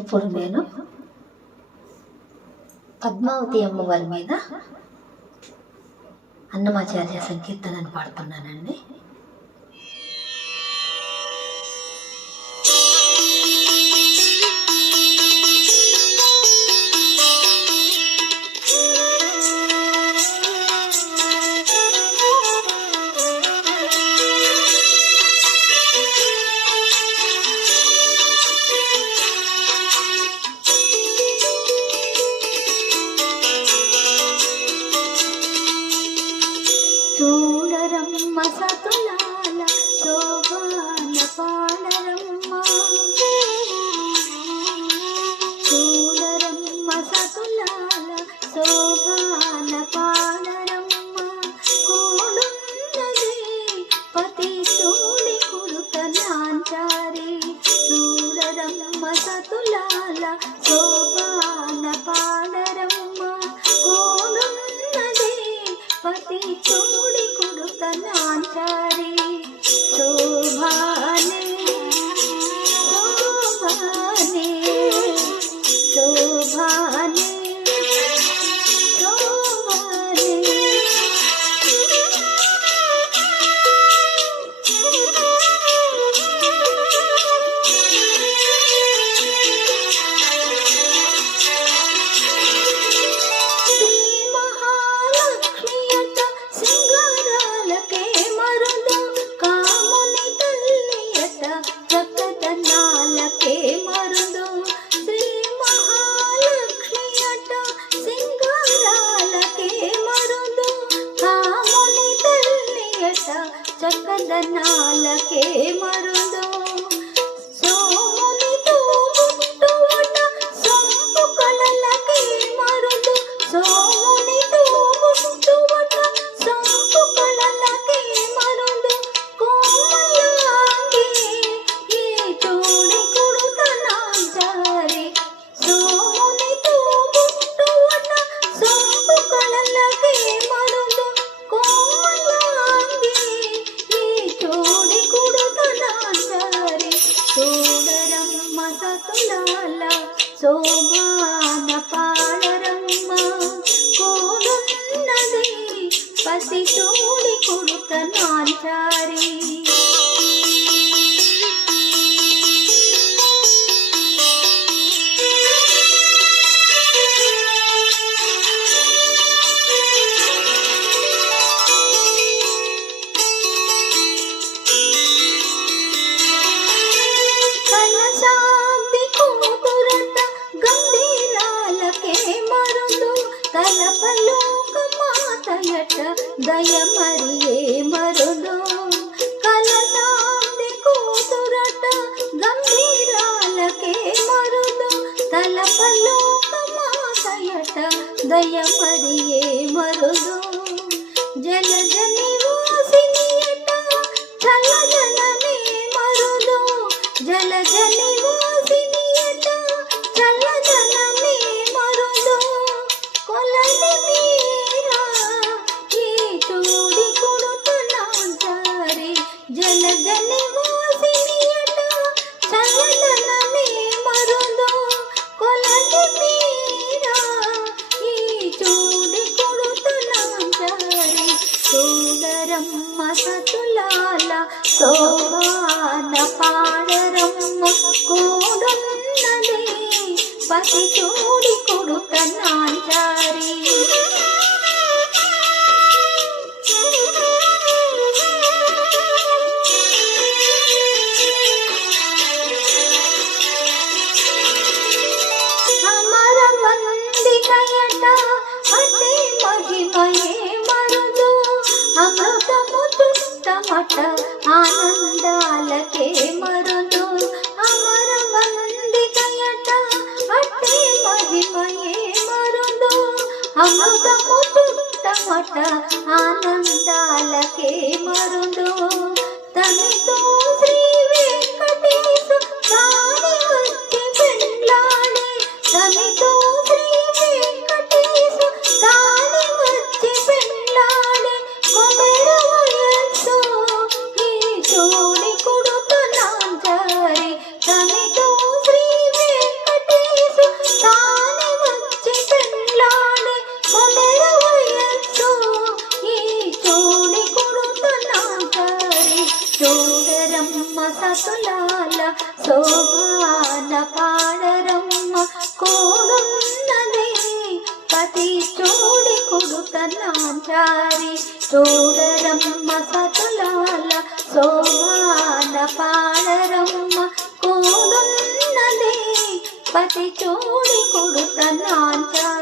ఇప్పుడు నేను పద్మావతి అమ్మవారి మీద అన్నమాచార్య సంకీర్తనని పాడుతున్నానండి. చూడరమ్మ సతులాల శోభాన పాడరమ్మ, చూడరమ్మ సతులాల శోభాన పాడరమ్మ, కూడున్నది పతి చూడి కుడుత నాంచారి. చూడరమ్మ సతులాల శోభాన పాడరమ్మ, కూడున్నది పతి చూడి కుడుత నాంచారి. శోభానే శోభానే శోభానే శోభానే. చక్కదనాలకే మరుదు సోమునితో పుట్టువట సొంపు కళలకే మరుదు. సోమునితో పుట్టువట సొంపు కళలకే మరుదు. కోమలాంగి ఈ చూడి కుడుత నాంచారి. సోమునితో పుట్టువట సొంపు కళలకే మరుదు. కోమలాంగి చూడి కుడుత నాంచారి. చూడరమ్మ సతులాల శోభాన పాడరమ్మ, కూడున్నది పసి చూడి కుడుత నాంచారి. తలపలోక మాతయట దయమరియే మరుదు. కలసాంది కూతురట గంభీరాలకే మరుదు. తలపలోక మాతయట దయమరియే మరుదు. జలజని వాసినియట చల్లదనమే మరుదు. జలజని వాసినియట చల్లదనమే మరుదు. కొలది మీరా ఈ చూడి కుడుత నాంచారి. జలజని వాసినియట చల్లదనమే మరుదు. కొలది మీరా ఈ చూడి కుడుత నాంచారి. చూడరమ్మ సతులాల శోభాన పాడరమ్మ, కూడున్నది పతి చూడి కుడుత నాంచారి. అమర వందికయట అటే మహిమయే మరుదు. అమృతము చుట్టమట ఆనందాలకే మరుదు. అమర వందికయట అటే మహిమయే మరుదు. అమృతము చుట్టమట ఆనందాలకే మరుదు. తనితో శ్రీ వెంకటేశ తాని వచ్చి పెండ్లాడే. తనితో శ్రీ వెంకటేశ తాని వచ్చి పెండ్లాడే. కొమెర వయస్సు ఈ చూడి కుడుత నాంచారి. తనితో శ్రీ వెంకటేశ చూడరమ్మ సతులాల శోభాన పాడరమ్మ కూడున్నదే పతి చూడి కొడుత నాంచాల